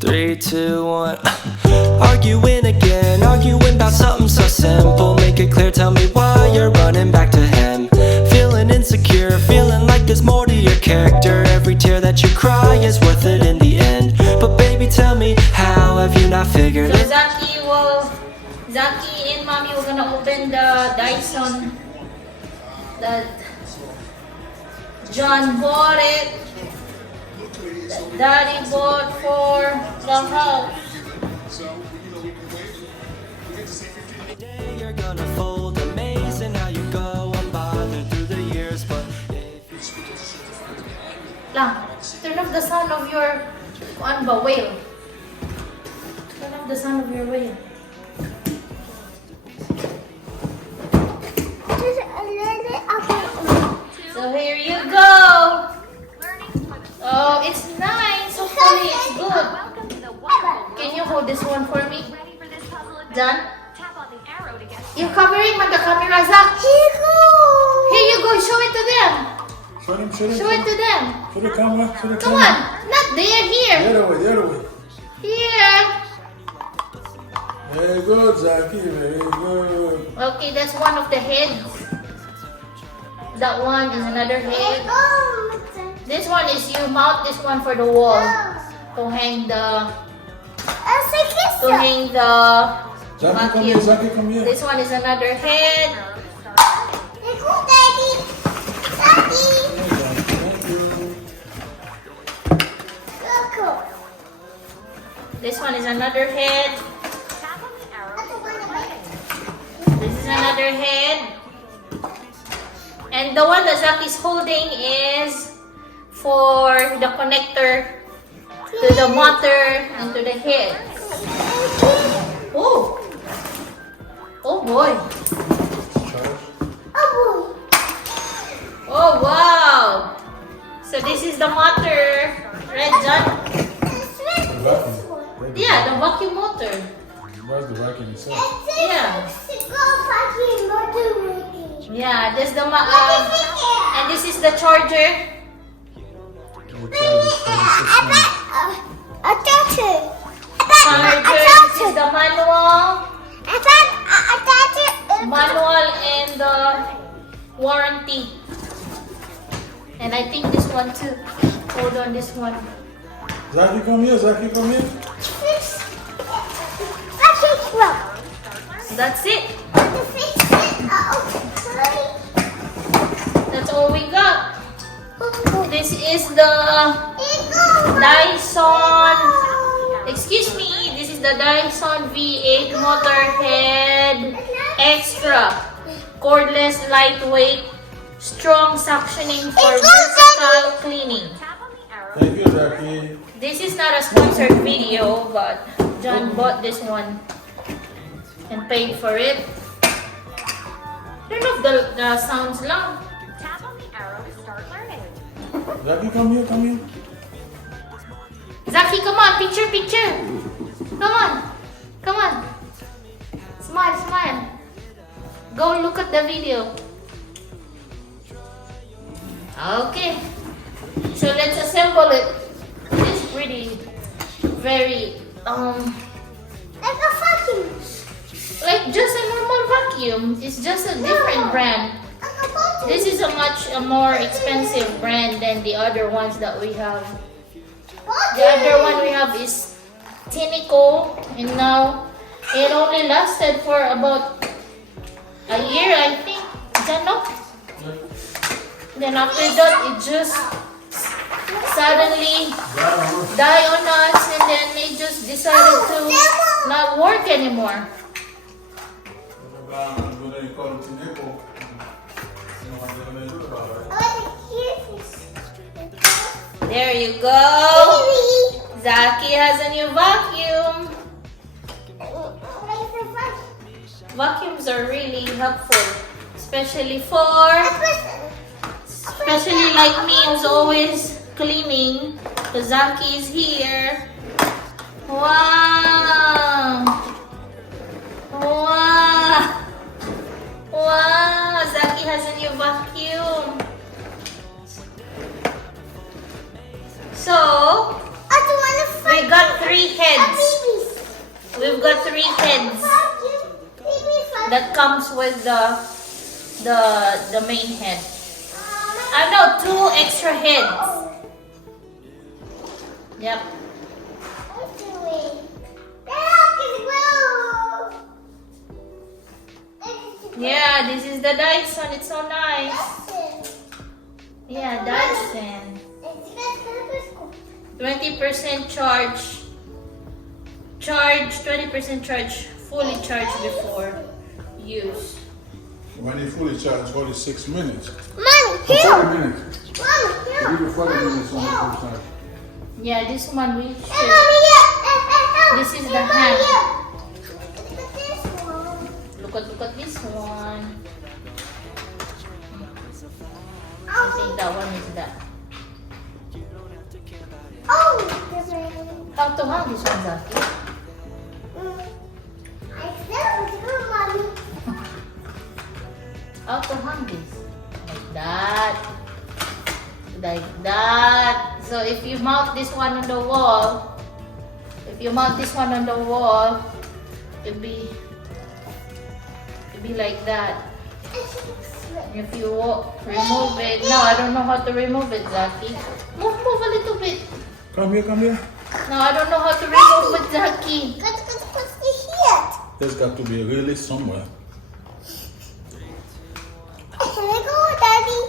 3, 2, 1. Arguing again, arguing about something so simple. Make it clear, tell me why you're running back to him. Feeling insecure, feeling like there's more to your character. Every tear that you cry is worth it in the end. But baby, tell me, how have you not figured it? Zaki and Mommy were gonna open the Dyson that John bought it. Daddy bought for the house. You're gonna fold, amazing how you go unbothered through the years, but Lang, turn off the sound of your whale. Turn off the sound of your whale. So here you go. Oh, it's nice. Hopefully it's good. Can you hold this one for me? Done? You're covering on the camera, Zach. Here you go. Show it to them. Show it to them. Show the camera. Come on. Not there. Here. The other way. Here. Very good, Zaki. Very good. Okay, that's one of the heads. That one is another head. This one is you mount this one for the wall to hang the vacuum. Zaki, come here. This one is another head. This one is another head. This is another head. And the one that Zach is holding is for the connector to the motor and to the head. Oh! Oh boy! Oh wow! So this is the motor, right, John? Yeah, the vacuum motor. Where's the vacuum itself? Yeah. Yeah, this the and this is the charger. Charger. This is the manual. Manual and the warranty. And I think this one too. Hold on, this one. Zaki, come here. Zaki, come here. That's it. That's all we got. This is the Dyson. Excuse me. This is the Dyson V8 motor head extra cordless, lightweight, strong suctioning for versatile cleaning. Thank you, Zaki. This is not a sponsored video, but John bought this one and paid for it. Turn off the sounds lang. Tap on the arrow to start learning. Zaki, come here. Zaki, come on, picture. Come on. Smile. Go look at the video. Okay. So let's assemble it. It's pretty, very, like a vacuum. like just a normal vacuum. It's just a different brand. This is a much more expensive brand than the other ones that we have. The other one we have is Tinico, and now it only lasted for about a year, I think. Then after that, it just suddenly died on us, and then it just decided to not work anymore. There you go. Zaki has a new vacuum. Vacuums are really helpful, especially like me who's always cleaning. So Zaki is here. Wow. Zaki has a new vacuum. So we got got 3 heads. We've got 3 heads that comes with the main head. I know 2 extra heads. Yep. Yeah, this is the Dyson. It's so nice. Yeah, Dyson. 20% charge. Charge, 20% charge. Fully charged before use. When you fully charged, 46 minutes. Mommy, 40 minutes. Mommy, Give you 40 minutes on the full charge. Yeah, this one we should. Mommy, This is the hand. this one. Look at this one. I Oh, think that one is that. oh, How to hang this one, Zaki? I said it was good, Mommy. How to hang this? Like that. Like that. So if you mount this one on the wall, it'd be like that. If you remove it, no, I don't know how to remove it, Zaki. Move a little bit. Come here. No, I don't know how to remove it, Zaki. What's the heat? There's got to be a release somewhere. Here we go, Daddy.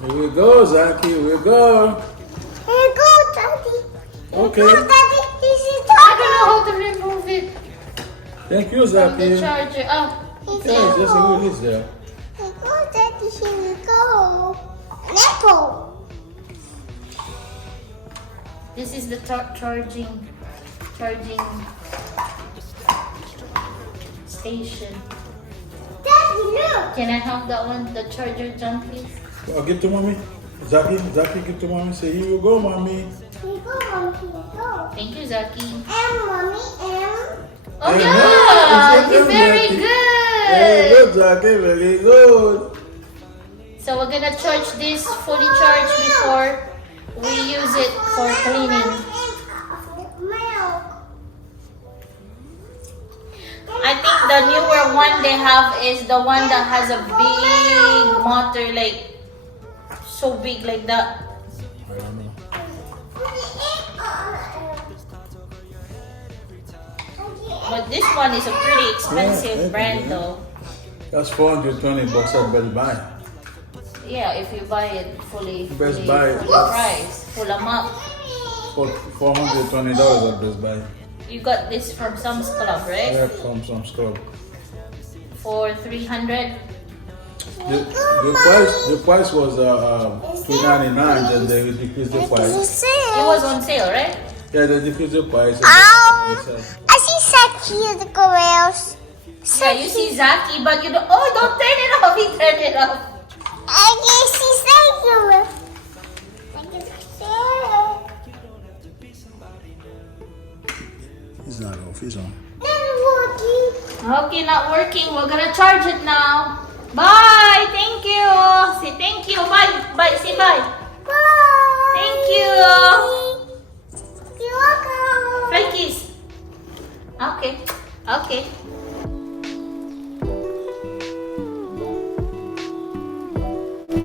Here we go, Zaki. Here we go. Here we go, Daddy. Okay. Oh, Daddy, this is I don't know how to remove it Thank you, from the Zaki. charger. Oh, Okay, just a release there. Here we go, Daddy. Here we go. An apple. this is the charging station. Daddy, look. Can I have that one, the charger, John, please? Give to mommy. Zaki, give to mommy. Say, here you go, mommy. Here we go, Mommy. Here we go. Thank you, Zaki. Mommy, Oh Yeah, yeah, it's you're okay, very Zaki. good. Very good, Zaki. Very good. So we're gonna charge this fully charged before we use it for cleaning. Milk. I think the newer one they have is the one that has a big motor, like so big like that. I don't know. But this one is a pretty expensive Yeah, brand yeah. though. That's $420 at Best Buy. Yeah, if you buy it fully Best Buy. price, full amount. For $420 at Best Buy. You got this from Sam's Club, right? Yeah, from some club. For 300. The price was $299, then they decreased the price. It was on sale, right? Yeah, they decreased the price. I see Saki in the corrals. Yeah, you see Zaki, but you don't. Oh, don't turn it off. He turned it off. I can see Saki. He's not off, he's on. Okay, not working. We're gonna charge it now. Bye. Thank you. Say thank you. Bye. Bye. Say bye.